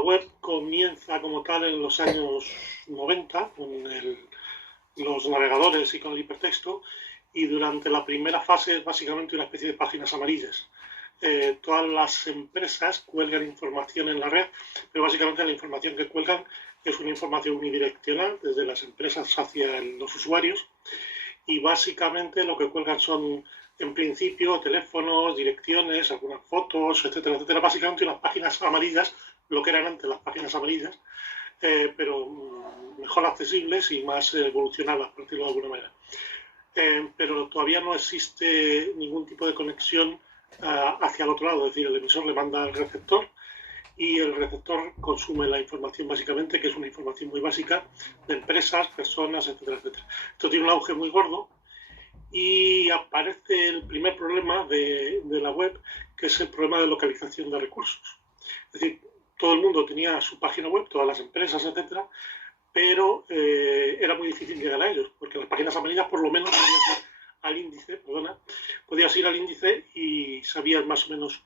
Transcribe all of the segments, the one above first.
web comienza como tal en los años 90 con los navegadores y con el hipertexto, y durante la primera fase es básicamente una especie de páginas amarillas. Todas las empresas cuelgan información en la red, pero básicamente la información que cuelgan es una información unidireccional desde las empresas hacia los usuarios, y básicamente lo que cuelgan son, en principio, teléfonos, direcciones, algunas fotos, etcétera, etcétera. Básicamente unas páginas amarillas, lo que eran antes las páginas amarillas, pero mejor accesibles y más evolucionadas, por decirlo de alguna manera. Pero todavía no existe ningún tipo de conexión hacia el otro lado, es decir, el emisor le manda al receptor y el receptor consume la información básicamente, que es una información muy básica de empresas, personas, etcétera, etcétera. Esto tiene un auge muy gordo y aparece el primer problema de la web, que es el problema de localización de recursos. Es decir, todo el mundo tenía su página web, todas las empresas, etcétera, pero era muy difícil llegar a ellos, porque las páginas amarillas por lo menos podías ir al índice y sabías más o menos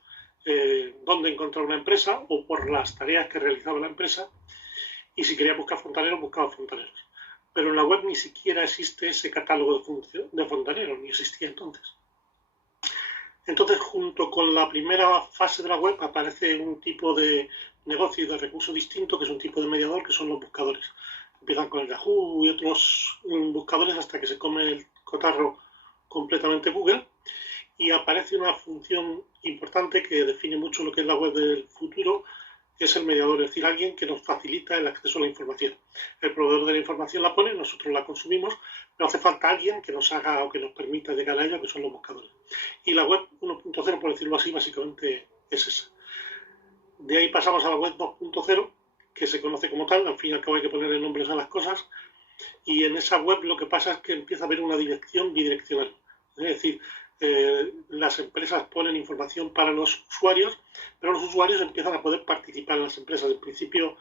dónde encontrar una empresa o por las tareas que realizaba la empresa, y si querías buscar fontaneros, buscaba fontaneros. Pero en la web ni siquiera existe ese catálogo de fontaneros, ni existía entonces. Entonces, junto con la primera fase de la web, aparece un tipo de negocio y de recurso distinto, que es un tipo de mediador, que son los buscadores. Empiezan con el Yahoo y otros buscadores hasta que se come el cotarro completamente Google, y aparece una función importante que define mucho lo que es la web del futuro, es el mediador, es decir, alguien que nos facilita el acceso a la información. El proveedor de la información la pone, nosotros la consumimos, pero hace falta alguien que nos haga o que nos permita llegar a ella, que son los buscadores. Y la web 1.0, por decirlo así, básicamente es esa. De ahí pasamos a la web 2.0, que se conoce como tal, al fin y al cabo hay que ponerle nombres a las cosas, y en esa web lo que pasa es que empieza a haber una dirección bidireccional. Es decir, las empresas ponen información para los usuarios, pero los usuarios empiezan a poder participar en las empresas. En principio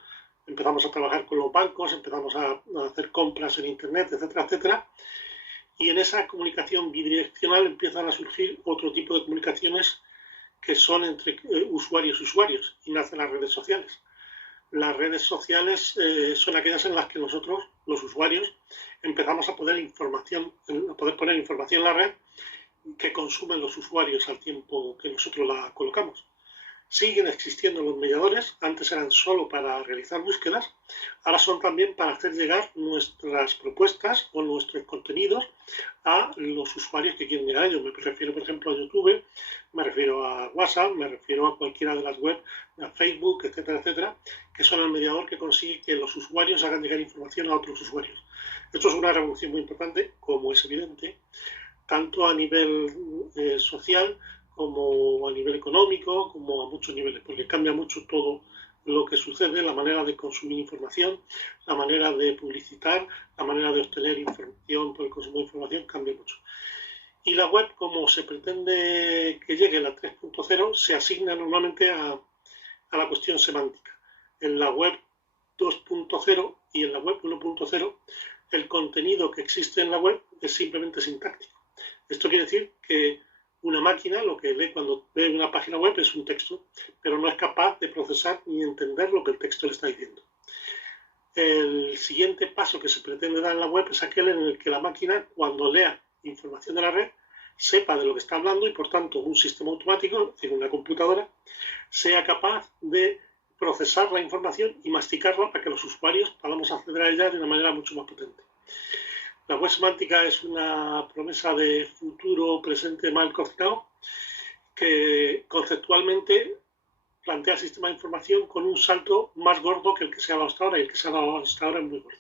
empezamos a trabajar con los bancos, empezamos a hacer compras en internet, etcétera, etcétera, y en esa comunicación bidireccional empiezan a surgir otro tipo de comunicaciones que son entre usuarios y usuarios, y nacen las redes sociales. Las redes sociales son aquellas en las que nosotros, los usuarios, empezamos a poder poner información en la red que consumen los usuarios al tiempo que nosotros la colocamos. Siguen existiendo los mediadores, antes eran solo para realizar búsquedas, ahora son también para hacer llegar nuestras propuestas o nuestros contenidos a los usuarios que quieren llegar a ellos. Me refiero, por ejemplo, a YouTube, me refiero a WhatsApp, me refiero a cualquiera de las web, a Facebook, etcétera, etcétera, que son el mediador que consigue que los usuarios hagan llegar información a otros usuarios. Esto es una revolución muy importante, como es evidente, tanto a nivel social como a nivel económico, como a muchos niveles, porque cambia mucho todo lo que sucede, la manera de consumir información, la manera de publicitar, la manera de obtener información por el consumo de información, cambia mucho. Y la web, como se pretende que llegue a la 3.0, se asigna normalmente a la cuestión semántica. En la web 2.0 y en la web 1.0, el contenido que existe en la web es simplemente sintáctico. Esto quiere decir que una máquina lo que lee cuando ve una página web es un texto, pero no es capaz de procesar ni entender lo que el texto le está diciendo. El siguiente paso que se pretende dar en la web es aquel en el que la máquina, cuando lea información de la red, sepa de lo que está hablando y, por tanto, un sistema automático, es decir, una computadora, sea capaz de procesar la información y masticarla para que los usuarios podamos acceder a ella de una manera mucho más potente. La web semántica es una promesa de futuro presente mal cocinado, que conceptualmente plantea el sistema de información con un salto más gordo que el que se ha dado hasta ahora, y el que se ha dado hasta ahora es muy gordo,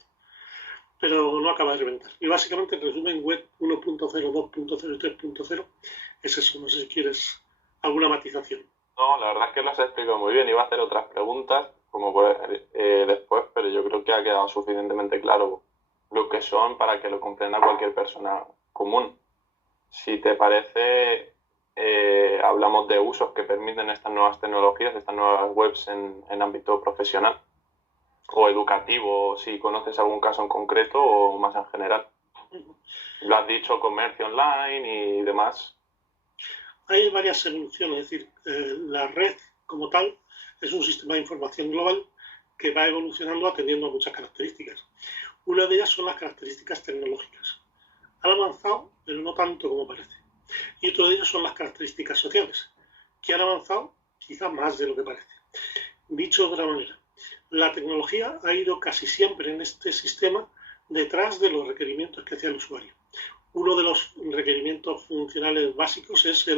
pero no acaba de reventar. Y básicamente, en resumen, web 1.0, 2.0 y 3.0 es eso. No sé si quieres alguna matización. No, la verdad es que lo has explicado muy bien. Iba a hacer otras preguntas como después, pero yo creo que ha quedado suficientemente claro lo que son para que lo comprenda cualquier persona común. Si te parece, hablamos de usos que permiten estas nuevas tecnologías, estas nuevas webs en ámbito profesional o educativo, si conoces algún caso en concreto o más en general. Lo has dicho, comercio online y demás. Hay varias evoluciones, es decir, la red como tal es un sistema de información global que va evolucionando atendiendo a muchas características. Una de ellas son las características tecnológicas. Han avanzado, pero no tanto como parece. Y otro de ellos son las características sociales, que han avanzado quizá más de lo que parece. Dicho de otra manera, la tecnología ha ido casi siempre en este sistema detrás de los requerimientos que hacía el usuario. Uno de los requerimientos funcionales básicos es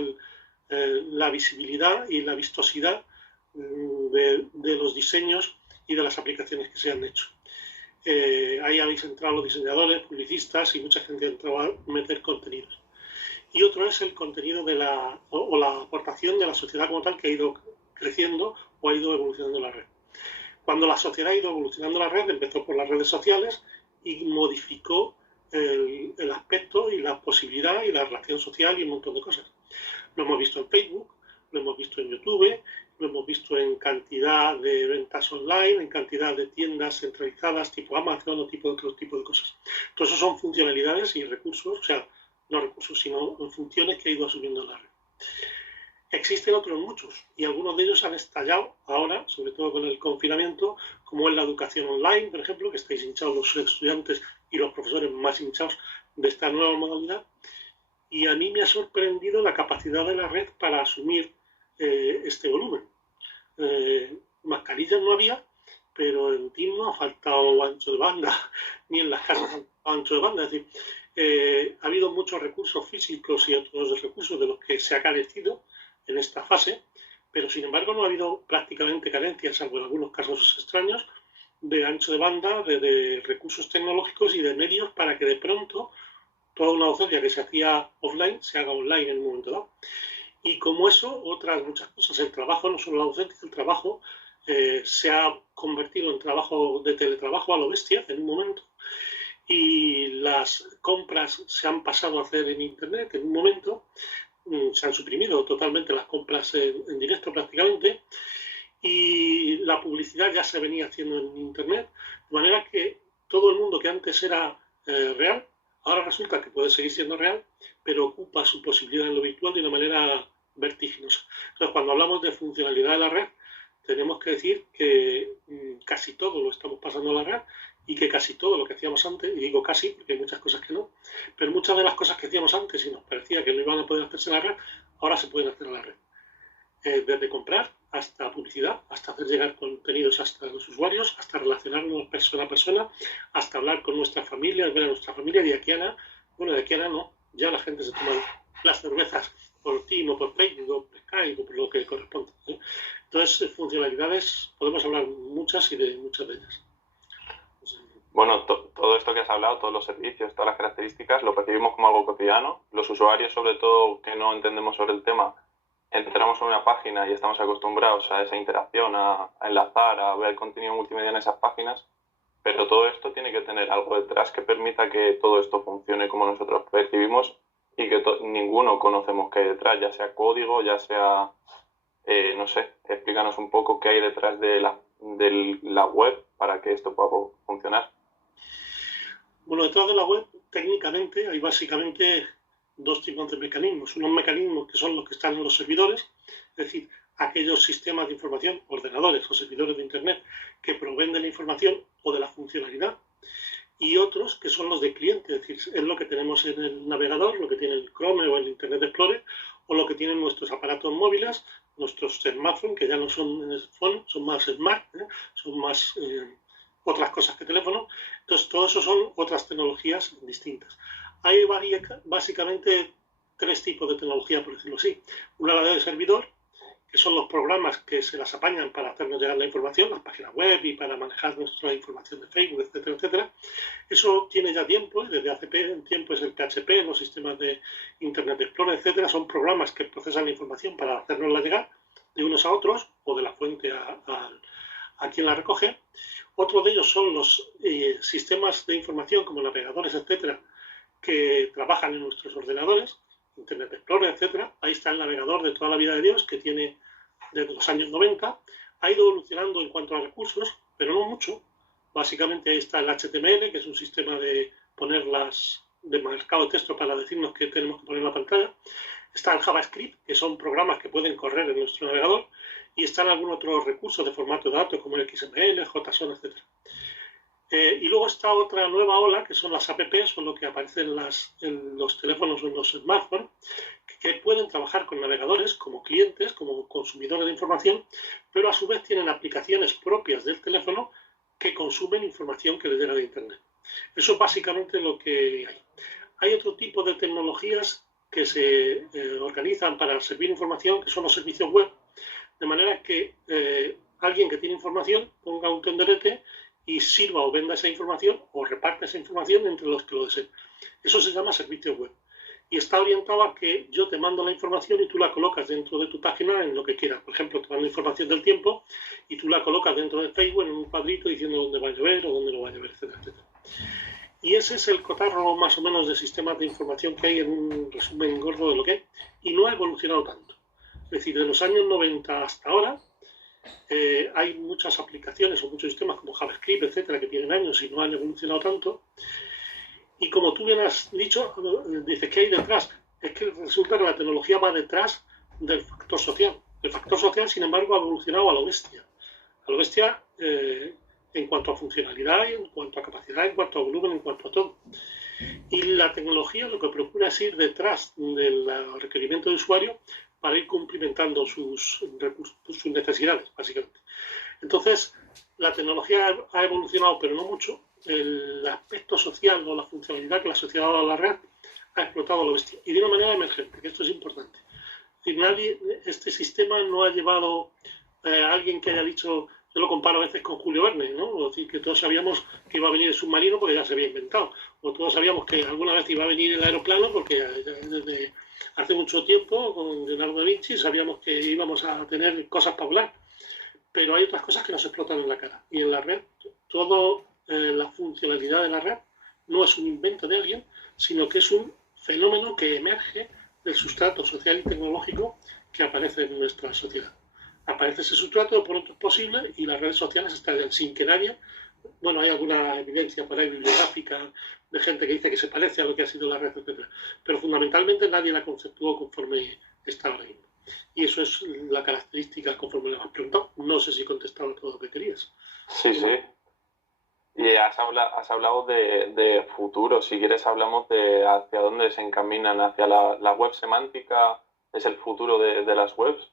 la visibilidad y la vistosidad de los diseños y de las aplicaciones que se han hecho. Ahí habéis entrado los diseñadores, publicistas y mucha gente ha entrado a meter contenidos. Y otro es el contenido de la aportación de la sociedad como tal, que ha ido creciendo o ha ido evolucionando la red. Cuando la sociedad ha ido evolucionando la red, empezó por las redes sociales y modificó el aspecto y la posibilidad y la relación social y un montón de cosas. Lo hemos visto en Facebook, lo hemos visto en YouTube, lo hemos visto en cantidad de ventas online, en cantidad de tiendas centralizadas tipo Amazon o otro tipo de cosas. Todo eso son funcionalidades y recursos, o sea, no recursos, sino funciones que ha ido asumiendo la red. Existen otros muchos y algunos de ellos han estallado ahora, sobre todo con el confinamiento, como es la educación online, por ejemplo, que estáis hinchados los estudiantes y los profesores más hinchados de esta nueva modalidad. Y a mí me ha sorprendido la capacidad de la red para asumir este volumen. Mascarillas no había, pero en TIM no ha faltado ancho de banda, ni en las casas ha faltado ancho de banda. Es decir, ha habido muchos recursos físicos y otros recursos de los que se ha carecido en esta fase, pero sin embargo no ha habido prácticamente carencias, salvo en algunos casos extraños, de ancho de banda, de recursos tecnológicos y de medios para que de pronto toda una docencia que se hacía offline se haga online en un momento dado. Y como eso, otras muchas cosas. El trabajo, no solo la docencia, el trabajo se ha convertido en trabajo de teletrabajo a lo bestia en un momento. Y las compras se han pasado a hacer en Internet en un momento. Se han suprimido totalmente las compras en directo prácticamente. Y la publicidad ya se venía haciendo en Internet. De manera que todo el mundo que antes era real, ahora resulta que puede seguir siendo real, pero ocupa su posibilidad en lo virtual de una manera vertiginosa. Entonces, cuando hablamos de funcionalidad de la red, tenemos que decir que casi todo lo estamos pasando a la red y que casi todo lo que hacíamos antes, y digo casi porque hay muchas cosas que no, pero muchas de las cosas que hacíamos antes y nos parecía que no iban a poder hacerse en la red, ahora se pueden hacer en la red. Desde comprar hasta publicidad, hasta hacer llegar contenidos hasta los usuarios, hasta relacionarnos persona a persona, hasta hablar con nuestra familia, ver a nuestra familia. De aquí a nada no, ya la gente se toma las cervezas por Teams o por Facebook o por Skype o por lo que corresponda. Entonces, funcionalidades, podemos hablar muchas y de muchas de ellas. Bueno, todo esto que has hablado, todos los servicios, todas las características, lo percibimos como algo cotidiano. Los usuarios, sobre todo, que no entendemos sobre el tema, entramos en una página y estamos acostumbrados a esa interacción, a enlazar, a ver contenido multimedia en esas páginas, pero todo esto tiene que tener algo detrás que permita que todo esto funcione como nosotros percibimos y que ninguno conocemos qué hay detrás, ya sea código, ya sea, no sé, explícanos un poco qué hay detrás de la web para que esto pueda funcionar. Bueno, detrás de la web, técnicamente, hay básicamente dos tipos de mecanismos. Unos mecanismos que son los que están en los servidores, es decir, aquellos sistemas de información, ordenadores o servidores de Internet que proveen de la información o de la funcionalidad, y otros que son los de cliente, es decir, es lo que tenemos en el navegador, lo que tiene el Chrome o el Internet Explorer, o lo que tienen nuestros aparatos móviles, nuestros smartphones, que ya no son phone, son más smart, son más otras cosas que teléfono. Entonces, todo eso son otras tecnologías distintas. Hay básicamente tres tipos de tecnología, por decirlo así. Una, la de servidor, que son los programas que se las apañan para hacernos llegar la información, las páginas web y para manejar nuestra información de Facebook, etcétera, etcétera. Eso tiene ya tiempo, desde hace tiempo es el PHP, los sistemas de Internet Explorer, etcétera. Son programas que procesan la información para hacernosla llegar de unos a otros o de la fuente a quien la recoge. Otro de ellos son los sistemas de información como navegadores, etcétera, que trabajan en nuestros ordenadores, Internet Explorer, etcétera. Ahí está el navegador de toda la vida de Dios, que tiene desde los años 90. Ha ido evolucionando en cuanto a recursos, pero no mucho. Básicamente ahí está el HTML, que es un sistema de de marcado de texto para decirnos qué tenemos que poner en la pantalla. Está el JavaScript, que son programas que pueden correr en nuestro navegador. y están algunos otros recursos de formato de datos como el XML, JSON, etc. Y luego está otra nueva ola, que son las apps, o lo que aparece en los teléfonos o en los smartphones, que pueden trabajar con navegadores como clientes, como consumidores de información, pero a su vez tienen aplicaciones propias del teléfono que consumen información que les llega de Internet. Eso es básicamente lo que hay. Hay otro tipo de tecnologías que se organizan para servir información, que son los servicios web, de manera que alguien que tiene información ponga un tenderete y sirva o venda esa información o reparte esa información entre los que lo deseen. Eso se llama servicio web. Y está orientado a que yo te mando la información y tú la colocas dentro de tu página en lo que quieras. Por ejemplo, te mando información del tiempo y tú la colocas dentro de Facebook en un cuadrito diciendo dónde va a llover o dónde no va a llover, etcétera, etcétera. Y ese es el cotarro más o menos de sistemas de información que hay en un resumen gordo de lo que hay. Y no ha evolucionado tanto. Es decir, de los años 90 hasta ahora, hay muchas aplicaciones o muchos sistemas como JavaScript, etcétera, que tienen años y no han evolucionado tanto. Y como tú bien has dicho, dices, ¿qué hay detrás? Es que resulta que la tecnología va detrás del factor social. El factor social, sin embargo, ha evolucionado a lo bestia. A lo bestia en cuanto a funcionalidad, en cuanto a capacidad, en cuanto a volumen, en cuanto a todo. Y la tecnología lo que procura es ir detrás del requerimiento del usuario para ir cumplimentando sus necesidades, básicamente. Entonces, la tecnología ha evolucionado, pero no mucho. El aspecto social o la funcionalidad que la sociedad ha dado a la red ha explotado a lo bestia. Y de una manera emergente, que esto es importante. Es decir, este sistema no ha llevado a alguien que haya dicho, yo lo comparo a veces con Julio Verne, ¿no? Es decir, que todos sabíamos que iba a venir el submarino porque ya se había inventado. O todos sabíamos que alguna vez iba a venir el aeroplano porque desde hace mucho tiempo, con Leonardo da Vinci, sabíamos que íbamos a tener cosas para volar. Pero hay otras cosas que nos explotan en la cara. Y en la red, toda la funcionalidad de la red no es un invento de alguien, sino que es un fenómeno que emerge del sustrato social y tecnológico que aparece en nuestra sociedad. Aparece ese sustrato, de pronto es posible, y las redes sociales están sin que nadie... Bueno, hay alguna evidencia por ahí bibliográfica de gente que dice que se parece a lo que ha sido la red, etc. Pero fundamentalmente nadie la conceptuó conforme está ahora mismo. Y eso es la característica conforme lo has preguntado. No sé si he contestado todo lo que querías. Sí, sí. Y has hablado de futuro. Si quieres hablamos de hacia dónde se encaminan. Hacia la web semántica. ¿Es el futuro de las webs?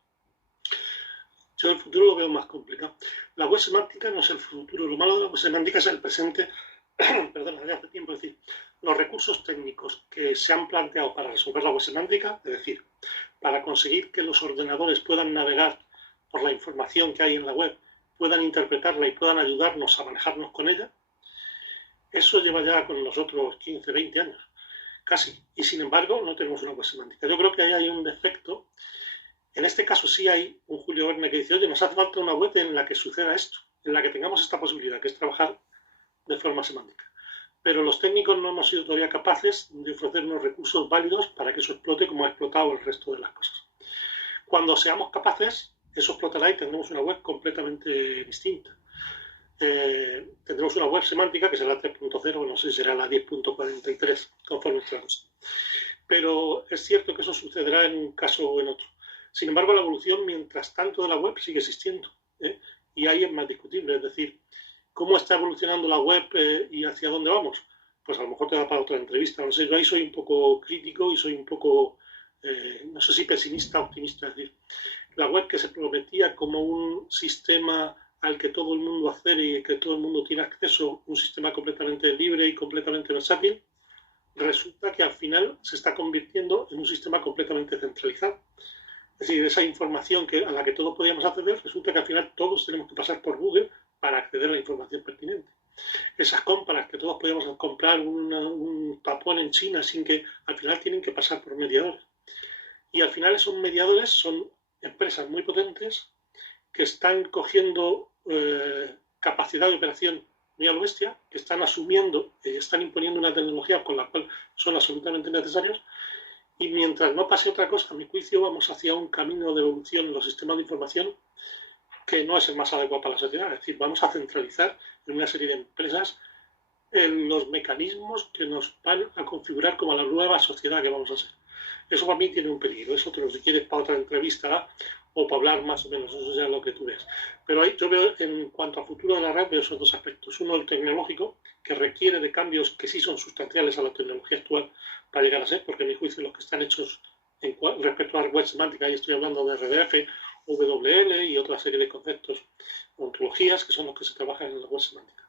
Yo el futuro lo veo más complicado. La web semántica no es el futuro. Lo malo de la web semántica es el presente. Perdón, desde hace tiempo. Es decir, los recursos técnicos que se han planteado para resolver la web semántica, es decir, para conseguir que los ordenadores puedan navegar por la información que hay en la web, puedan interpretarla y puedan ayudarnos a manejarnos con ella, eso lleva ya con nosotros 15, 20 años, casi. Y sin embargo, no tenemos una web semántica. Yo creo que ahí hay un defecto. En este caso sí hay un Julio Verne que dice, oye, nos hace falta una web en la que suceda esto, en la que tengamos esta posibilidad, que es trabajar de forma semántica. Pero los técnicos no hemos sido todavía capaces de ofrecer unos recursos válidos para que eso explote como ha explotado el resto de las cosas. Cuando seamos capaces, eso explotará y tendremos una web completamente distinta. Tendremos una web semántica que será 3.0, no sé si será la 10.43, conforme esta cosa. Pero es cierto que eso sucederá en un caso o en otro. Sin embargo, la evolución, mientras tanto, de la web sigue existiendo. Y ahí es más discutible. Es decir, ¿cómo está evolucionando la web y hacia dónde vamos? Pues a lo mejor te da para otra entrevista. No sé, yo ahí soy un poco crítico y soy un poco, no sé si pesimista o optimista. Es decir, la web que se prometía como un sistema al que todo el mundo accede y que todo el mundo tiene acceso, un sistema completamente libre y completamente versátil, resulta que al final se está convirtiendo en un sistema completamente centralizado. Es decir, esa información a la que todos podíamos acceder, resulta que al final todos tenemos que pasar por Google para acceder a la información pertinente. Esas compras que todos podíamos comprar un tapón en China sin que al final tienen que pasar por mediadores. Y al final esos mediadores son empresas muy potentes que están cogiendo capacidad de operación muy a lo bestia, que están asumiendo, están imponiendo una tecnología con la cual son absolutamente necesarios. Y mientras no pase otra cosa, a mi juicio, vamos hacia un camino de evolución en los sistemas de información que no es el más adecuado para la sociedad. Es decir, vamos a centralizar en una serie de empresas en los mecanismos que nos van a configurar como la nueva sociedad que vamos a ser. Eso para mí tiene un peligro. Eso otro, si quieres, para otra entrevista o para hablar más o menos, eso ya es lo que tú veas. Pero ahí yo veo, en cuanto al futuro de la red, veo esos dos aspectos. Uno, el tecnológico, que requiere de cambios que sí son sustanciales a la tecnología actual para llegar a ser, porque a mi juicio los que están hechos respecto a la web semántica, y estoy hablando de RDF, WL y otra serie de conceptos, ontologías, que son los que se trabajan en la web semántica.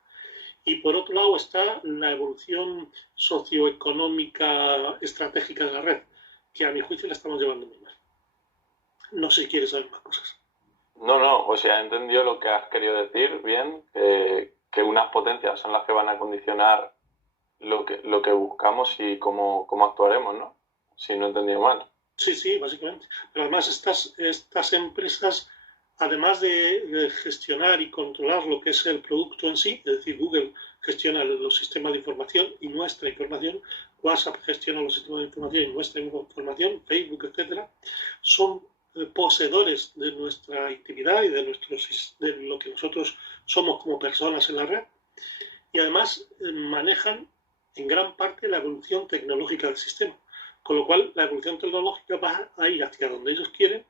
Y por otro lado está la evolución socioeconómica estratégica de la red, que a mi juicio la estamos llevando muy mal. No sé si quieres saber más cosas. No, o sea, he entendido lo que has querido decir bien, que unas potencias son las que van a condicionar lo que buscamos y cómo actuaremos, ¿no? Si no he entendido mal. Sí, básicamente. Pero además estas empresas, además de gestionar y controlar lo que es el producto en sí, es decir, Google gestiona los sistemas de información y nuestra información, WhatsApp gestiona los sistemas de información y nuestra información, Facebook, etcétera, son poseedores de nuestra intimidad y de lo que nosotros somos como personas en la red, y además manejan en gran parte la evolución tecnológica del sistema. Con lo cual, la evolución tecnológica va a ir hacia donde ellos quieren,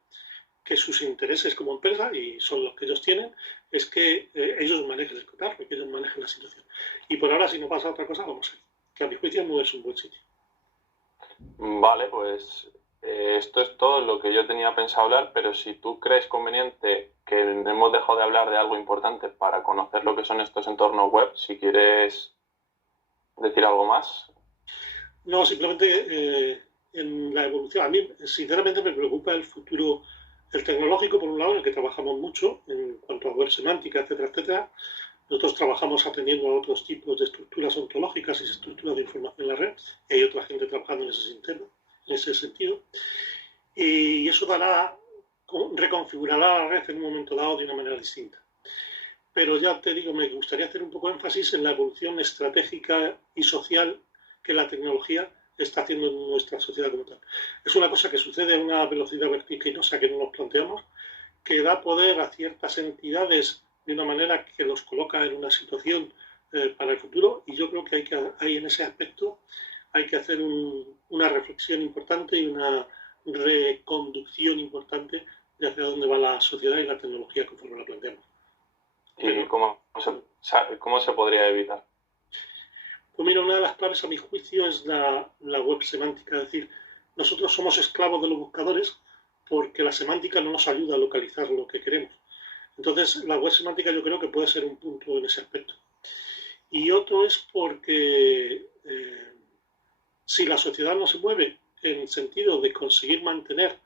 que sus intereses como empresa, y son los que ellos tienen, es que ellos manejen el cotarro, que ellos manejen la situación. Y por ahora, si no pasa otra cosa, vamos a ver, que a mi juicio no es un buen sitio. Vale, pues esto es todo lo que yo tenía pensado hablar, pero si tú crees conveniente que hemos dejado de hablar de algo importante para conocer lo que son estos entornos web, si quieres decir algo más. No, simplemente en la evolución. A mí, sinceramente, me preocupa el futuro, el tecnológico, por un lado, en el que trabajamos mucho en cuanto a web semántica, etcétera, etcétera. Nosotros trabajamos atendiendo a otros tipos de estructuras ontológicas y estructuras de información en la red, y hay otra gente trabajando en ese sentido. Y eso reconfigurará la red en un momento dado de una manera distinta. Pero ya te digo, me gustaría hacer un poco de énfasis en la evolución estratégica y social que la tecnología está haciendo en nuestra sociedad como tal. Es una cosa que sucede a una velocidad vertiginosa que no nos planteamos, que da poder a ciertas entidades de una manera que los coloca en una situación para el futuro, y yo creo que hay en ese aspecto hay que hacer una reflexión importante y una reconducción importante de hacia dónde va la sociedad y la tecnología conforme la planteamos. ¿Y cómo se podría evitar? Pues mira, una de las claves a mi juicio es la web semántica, es decir, nosotros somos esclavos de los buscadores porque la semántica no nos ayuda a localizar lo que queremos. Entonces, la web semántica yo creo que puede ser un punto en ese aspecto. Y otro es porque si la sociedad no se mueve en el sentido de conseguir mantener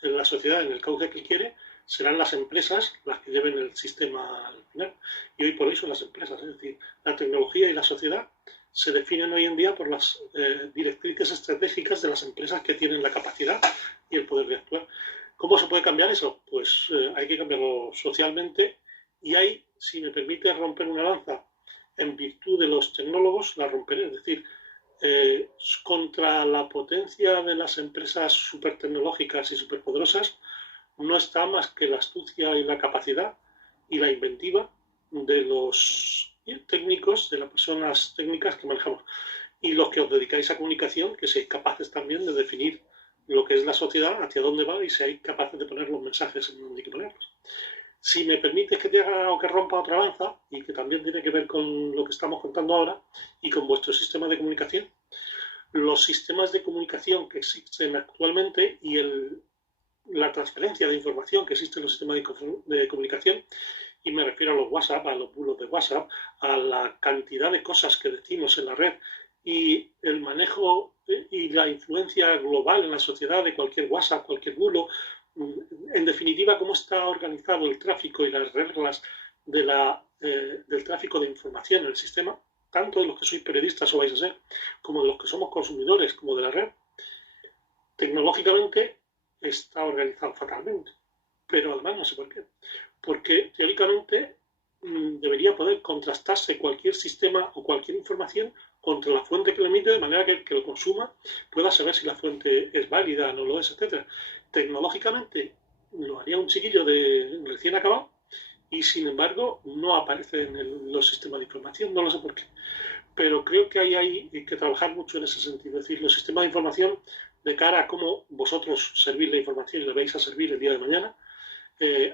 la sociedad en el cauce que quiere, serán las empresas las que lleven el sistema al final. Y hoy por hoy son las empresas, es decir, la tecnología y la sociedad se definen hoy en día por las directrices estratégicas de las empresas que tienen la capacidad y el poder de actuar. ¿Cómo se puede cambiar eso? Pues hay que cambiarlo socialmente, y ahí, si me permite romper una lanza en virtud de los tecnólogos, la romperé. Es decir, contra la potencia de las empresas supertecnológicas y superpoderosas no está más que la astucia y la capacidad y la inventiva de los técnicos, de las personas técnicas que manejamos. Y los que os dedicáis a comunicación, que seáis capaces también de definir lo que es la sociedad, hacia dónde va, y seáis capaces de poner los mensajes en donde hay que ponerlos. Si me permites que te haga o que rompa otra lanza, y que también tiene que ver con lo que estamos contando ahora y con vuestro sistema de comunicación, los sistemas de comunicación que existen actualmente y la transferencia de información que existe en los sistemas de comunicación, y me refiero a los WhatsApp, a los bulos de WhatsApp, a la cantidad de cosas que decimos en la red y el manejo y la influencia global en la sociedad de cualquier WhatsApp, cualquier bulo, en definitiva, cómo está organizado el tráfico y las reglas del tráfico de información en el sistema, tanto de los que sois periodistas o vais a ser, como de los que somos consumidores, como de la red, tecnológicamente está organizado fatalmente. Pero además no sé por qué. Porque teóricamente debería poder contrastarse cualquier sistema o cualquier información contra la fuente que lo emite, de manera que el que lo consuma pueda saber si la fuente es válida, no lo es, etc. Tecnológicamente lo haría un chiquillo de recién acabado, y sin embargo no aparece en los sistemas de información, no lo sé por qué. Pero creo que hay que trabajar mucho en ese sentido, es decir, los sistemas de información de cara a cómo vosotros servís la información y la vais a servir el día de mañana,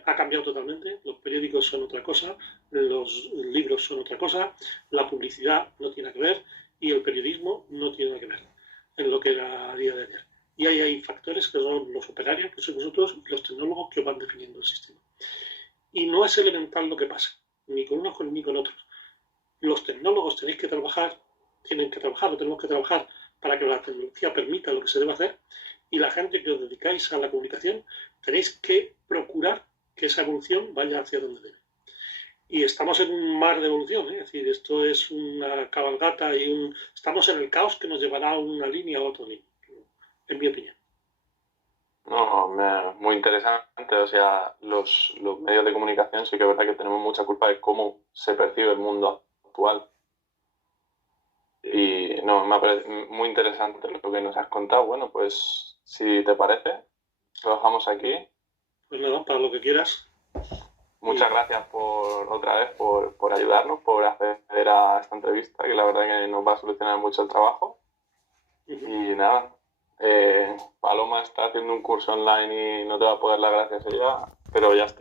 ha cambiado totalmente. Los periódicos son otra cosa, los libros son otra cosa, la publicidad no tiene que ver y el periodismo no tiene nada que ver en lo que era a día de ayer. Y ahí hay factores que son los operarios, que son vosotros, y los tecnólogos que van definiendo el sistema. Y no es elemental lo que pasa, ni con unos ni con otros. Los tecnólogos tienen que trabajar, o tenemos que trabajar para que la tecnología permita lo que se debe hacer, y la gente que os dedicáis a la comunicación tenéis que procurar que esa evolución vaya hacia donde debe. Y estamos en un mar de evolución, es decir, esto es una cabalgata y estamos en el caos que nos llevará a una línea o a otra línea, en mi opinión. No, muy interesante. O sea, los medios de comunicación sí que es verdad que tenemos mucha culpa de cómo se percibe el mundo actual. Y no, me ha parecido muy interesante lo que nos has contado. Bueno, pues si te parece, lo dejamos aquí. Pues nada, para lo que quieras. Muchas gracias otra vez por ayudarnos, por acceder a esta entrevista, que la verdad que nos va a solucionar mucho el trabajo. Y nada, Paloma está haciendo un curso online y no te va a poder dar gracias ella, pero ya estoy